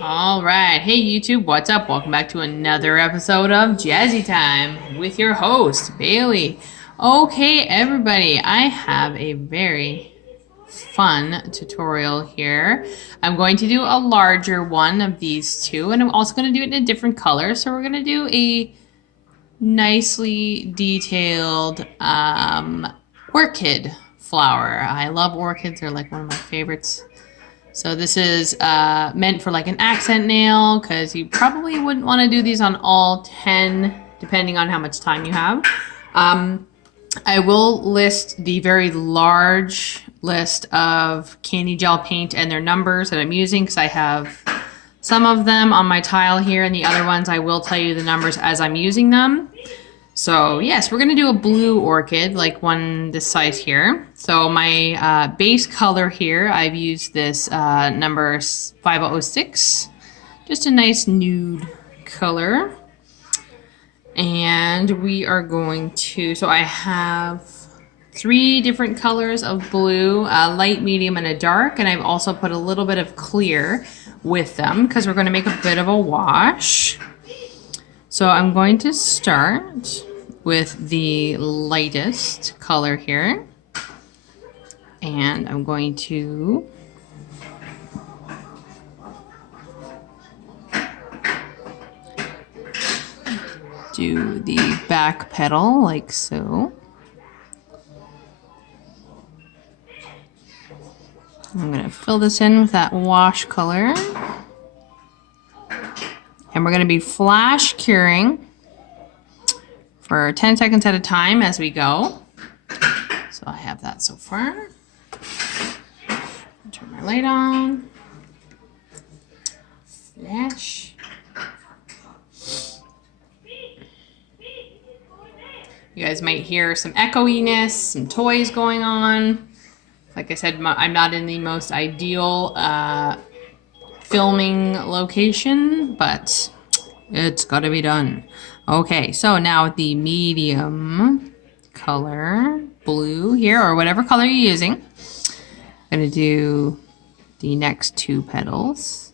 All right. Hey, YouTube, what's up? Welcome back to another episode of Jazzy Time with your host, Bailey. Okay, everybody, I have a very fun tutorial here. I'm going to do a larger one of these two, and I'm also going to do it in a different color. So we're going to do a nicely detailed orchid flower. I love orchids. They're like one of my favorites. So this is meant for like an accent nail because you probably wouldn't want to do these on all 10 depending on how much time you have. I will list the very large list of candy gel paint and their numbers that I'm using because I have some of them on my tile here and the other ones I will tell you the numbers as I'm using them. So yes, we're gonna do a blue orchid, like one this size here. So my base color here, I've used this number 5006, just a nice nude color. And we are going to, so I have 3 different colors of blue, a light, medium, and a dark. And I've also put a little bit of clear with them because we're gonna make a bit of a wash. So I'm going to start with the lightest color here. And I'm going to do the back petal like so. I'm going to fill this in with that wash color. And we're going to be flash curing for 10 seconds at a time as we go. So I have that so far. Turn my light on. Flash. You guys might hear some echoiness, some toys going on. Like I said, I'm not in the most ideal filming location, but it's got to be done. Okay, so now with the medium color, blue here, or whatever color you're using, I'm going to do the next 2 petals.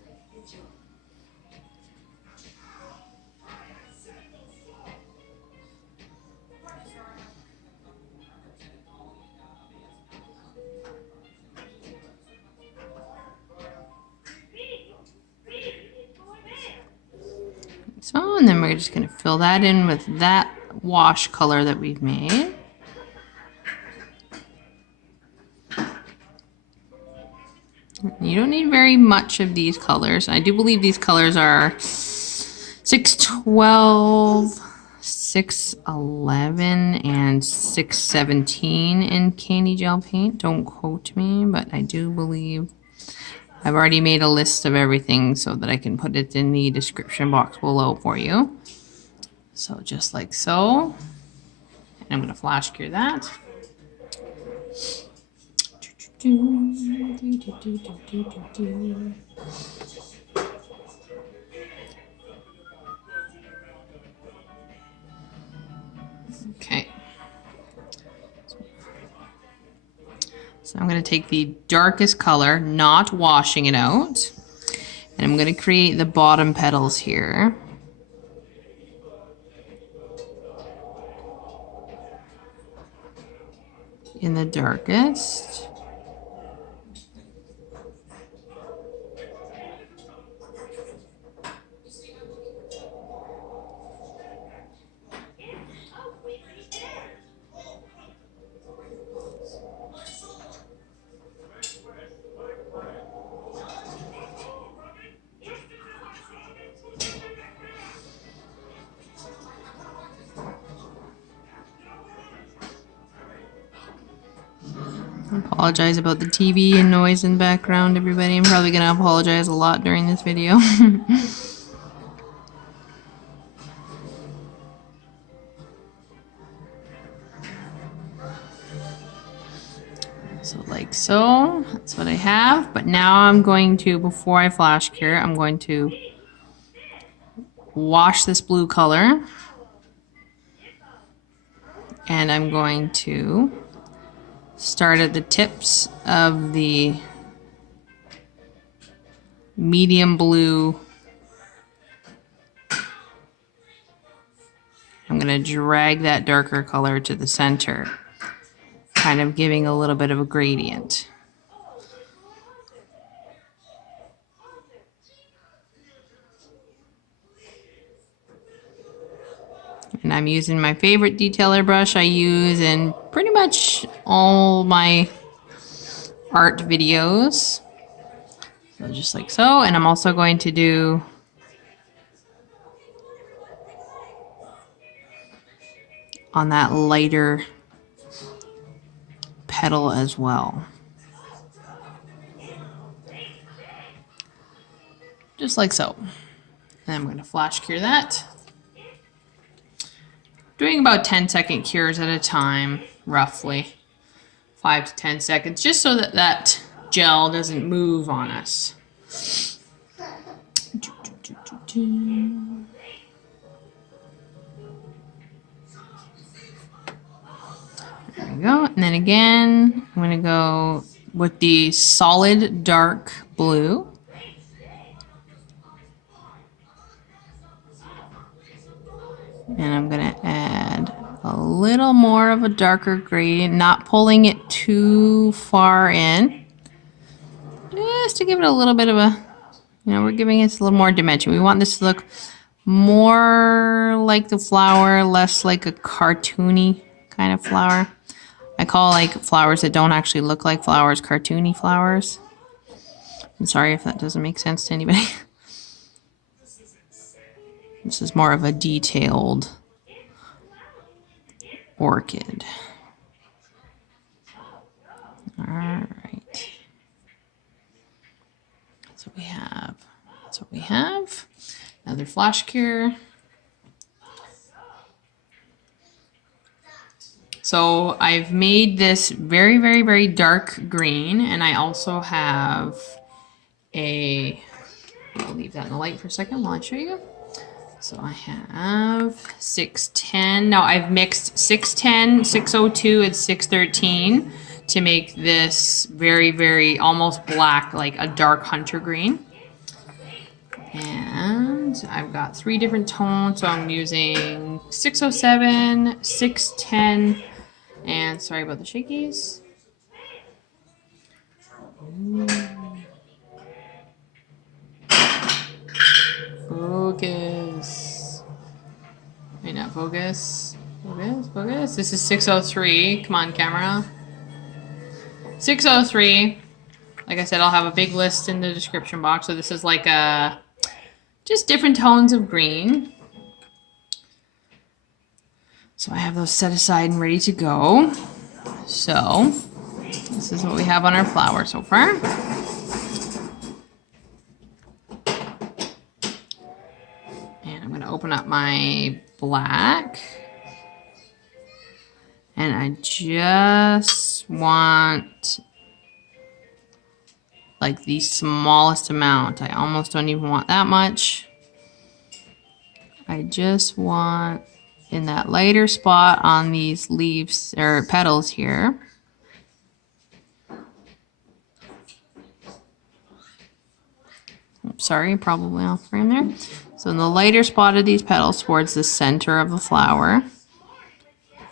So, and then we're just going to fill that in with that wash color that we've made. You don't need very much of these colors. I do believe these colors are 612, 611, and 617 in candy gel paint. Don't quote me, but I do believe I've already made a list of everything so that I can put it in the description box below for you. So just like so. And I'm going to flash cure that. Okay. So I'm going to take the darkest color, not washing it out, and I'm going to create the bottom petals here. In the darkest. I apologize about the TV and noise in the background, everybody. I'm probably going to apologize a lot during this video. So like so, that's what I have. But now I'm going to, before I flash cure, I'm going to wash this blue color. And I'm going to start at the tips of the medium blue. I'm going to drag that darker color to the center, kind of giving a little bit of a gradient. And I'm using my favorite detailer brush I use in pretty much all my art videos. So just like so. And I'm also going to do on that lighter petal as well. Just like so. And I'm going to flash cure that. Doing about 10-second cures at a time, roughly. 5 to 10 seconds, just so that that gel doesn't move on us. There we go. And then again, I'm going to go with the solid dark blue. And I'm going to add a little more of a darker gradient, not pulling it too far in. Just to give it a little bit of a, you know, we're giving it a little more dimension. We want this to look more like the flower, less like a cartoony kind of flower. I call like flowers that don't actually look like flowers, cartoony flowers. I'm sorry if that doesn't make sense to anybody. This is more of a detailed orchid. All right. That's what we have. That's what we have. Another flash cure. So I've made this very, very, very dark green, and I also have a, I'll leave that in the light for a second while I show you. So I have 610. Now I've mixed 610, 602, and 613 to make this very, very almost black, like a dark hunter green. And I've got 3 different tones, so I'm using 607, 610, and sorry about the shakies. Focus. Wait, not focus. Focus, focus. This is 603. Come on, camera. 603. Like I said, I'll have a big list in the description box. So this is like a, just different tones of green. So I have those set aside and ready to go. So this is what we have on our flower so far. I'm going to open up my black, and I just want like the smallest amount. I almost don't even want that much. I just want in that lighter spot on these leaves or petals here. Oops, sorry, probably off frame there. So in the lighter spot of these petals towards the center of the flower,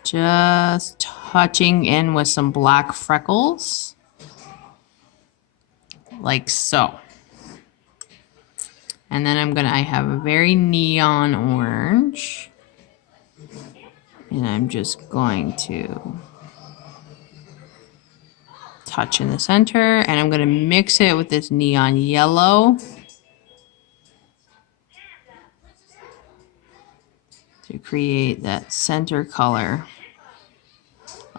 just touching in with some black freckles, like so. And then I have a very neon orange, and I'm just going to touch in the center, and I'm going to mix it with this neon yellow to create that center color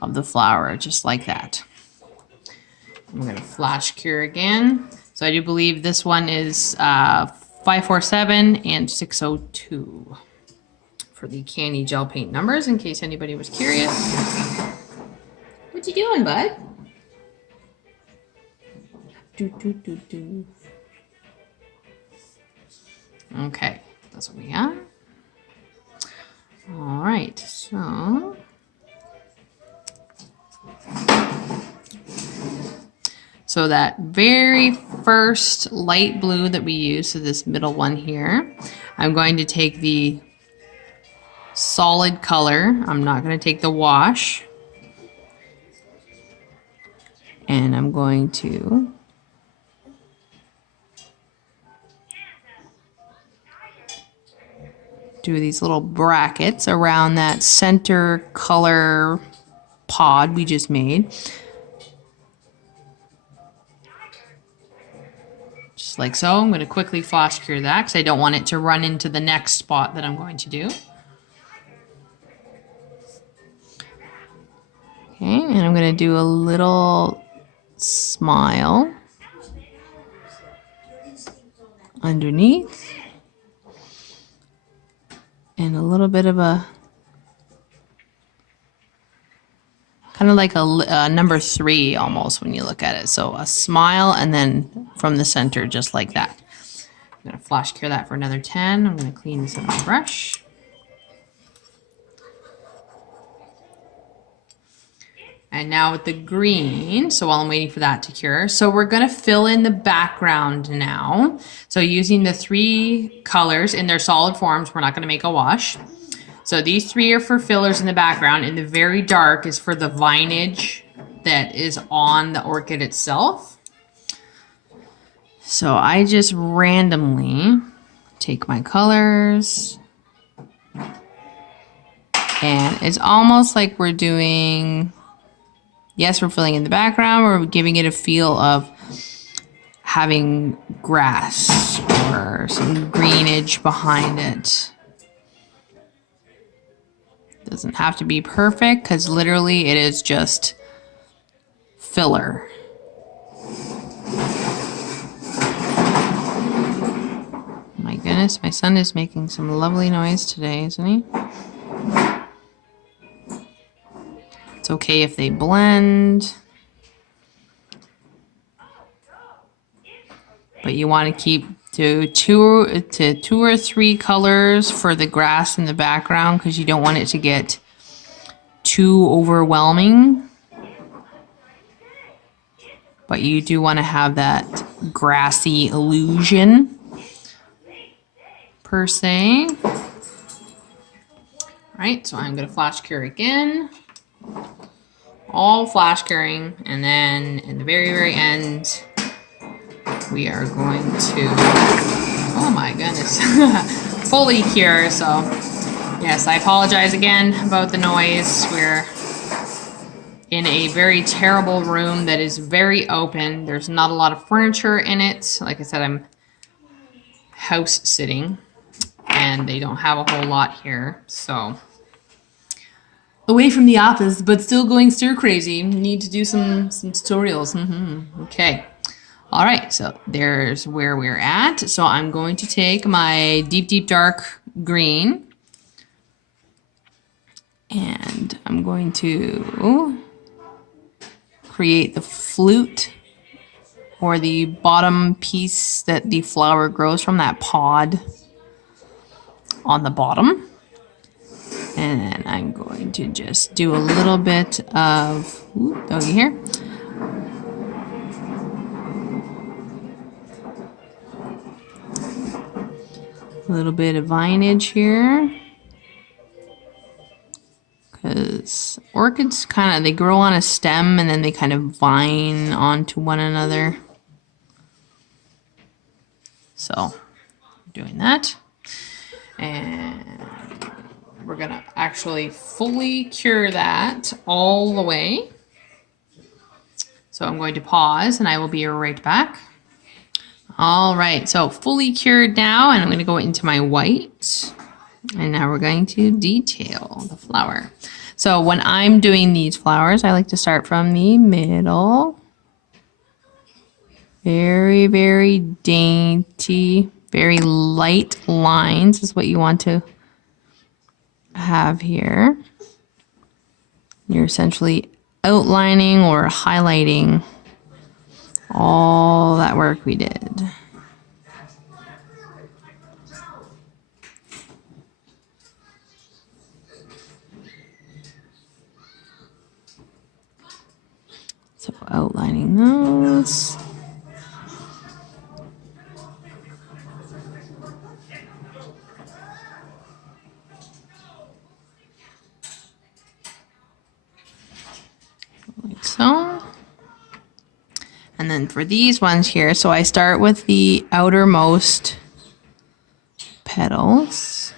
of the flower, just like that. I'm going to flash cure again. So I do believe this one is 547 and 602 for the Canni gel paint numbers, in case anybody was curious. What you doing, bud? Okay, that's what we got. All right, so that very first light blue that we use, so this middle one here, I'm going to take the solid color. I'm not going to take the wash. And I'm going to do these little brackets around that center color pod we just made. Just like so. I'm going to quickly floss cure that because I don't want it to run into the next spot that I'm going to do. Okay, and I'm going to do a little smile underneath. And a little bit of a, kind of like a number 3 almost when you look at it. So a smile and then from the center, just like that. I'm going to flash cure that for another 10. I'm going to clean this with my brush. And now with the green, so while I'm waiting for that to cure, so we're going to fill in the background now. So using the 3 colors in their solid forms, we're not going to make a wash. So these 3 are for fillers in the background, and the very dark is for the vinage that is on the orchid itself. So I just randomly take my colors, and it's almost like we're doing... Yes, we're filling in the background. We're giving it a feel of having grass or some greenage behind it. Doesn't have to be perfect because literally it is just filler. My goodness, my son is making some lovely noise today, isn't he? It's okay if they blend, but you want to keep to two or 3 colors for the grass in the background because you don't want it to get too overwhelming. But you do want to have that grassy illusion per se. All right, so I'm going to flash cure again. All flash curing, and then in the very, very end, we are going to, oh my goodness, fully cure. So yes, I apologize again about the noise. We're in a very terrible room that is very open. There's not a lot of furniture in it. Like I said, I'm house sitting and they don't have a whole lot here. So away from the office, but still going stir crazy. Need to do some tutorials. Okay. All right, so there's where we're at. So I'm going to take my deep, deep dark green and I'm going to create the flute or the bottom piece that the flower grows from, that pod on the bottom. And then I'm going to just do a little bit of doggy here. A little bit of vinage here. Because orchids they grow on a stem and then they kind of vine onto one another. So, doing that. And we're going to actually fully cure that all the way. So I'm going to pause and I will be right back. All right, so fully cured now, and I'm going to go into my white. And now we're going to detail the flower. So when I'm doing these flowers, I like to start from the middle. Very, very dainty, very light lines is what you want to have here. You're essentially outlining or highlighting all that work we did. So outlining those. And then for these ones here, so I start with the outermost petals.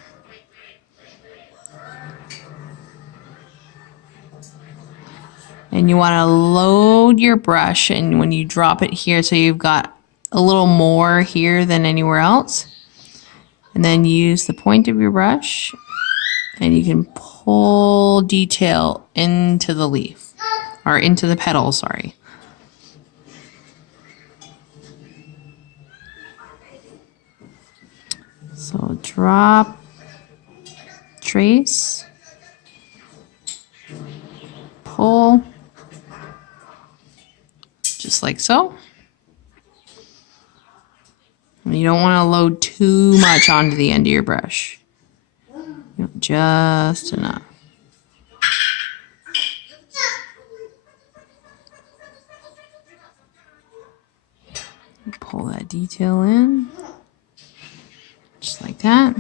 And you want to load your brush, and when you drop it here, so you've got a little more here than anywhere else. And then use the point of your brush, and you can pull detail into the leaf, or into the petal, sorry. So drop, trace, pull, just like so. And you don't want to load too much onto the end of your brush. Just enough. Pull that detail in, just like that.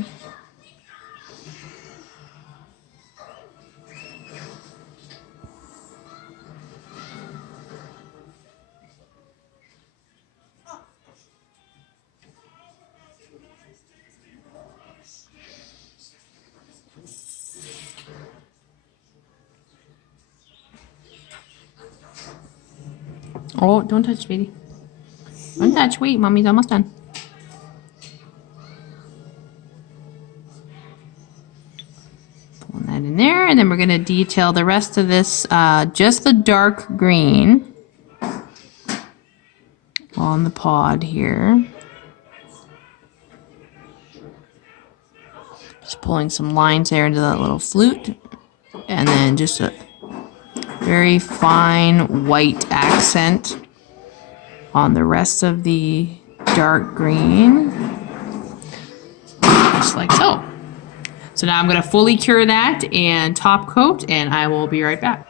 Oh, don't touch, sweetie. Don't touch. Wait, Mommy's almost done. Pulling that in there, and then we're going to detail the rest of this, just the dark green on the pod here. Just pulling some lines there into that little flute, and then just a very fine white accent on the rest of the dark green, just like so. So now I'm going to fully cure that and top coat, and I will be right back.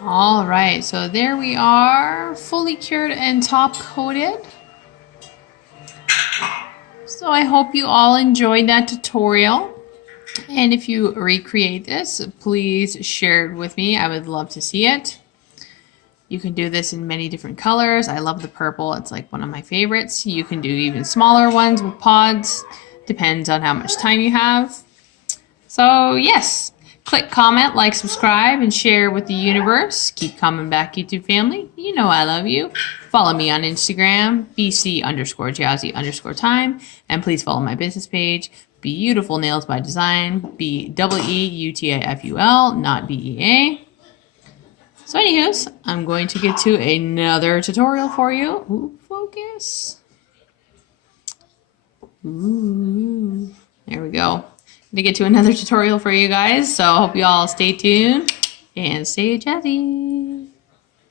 All right, so there we are, fully cured and top coated. So I hope you all enjoyed that tutorial. And if you recreate this, please share it with me. I would love to see it. You can do this in many different colors. I love the purple. It's like one of my favorites. You can do even smaller ones with pods. Depends on how much time you have. So yes, click, comment, like, subscribe, and share with the universe. Keep coming back, YouTube family. You know I love you. Follow me on Instagram, BC_Jazzy_time. And please follow my business page, Beautiful Nails by Design, BEEUTIFUL, not BEA. So anywho's, I'm going to get to another tutorial for you. Ooh, focus. Ooh, there we go. I'm gonna get to another tutorial for you guys. So I hope you all stay tuned and stay jazzy.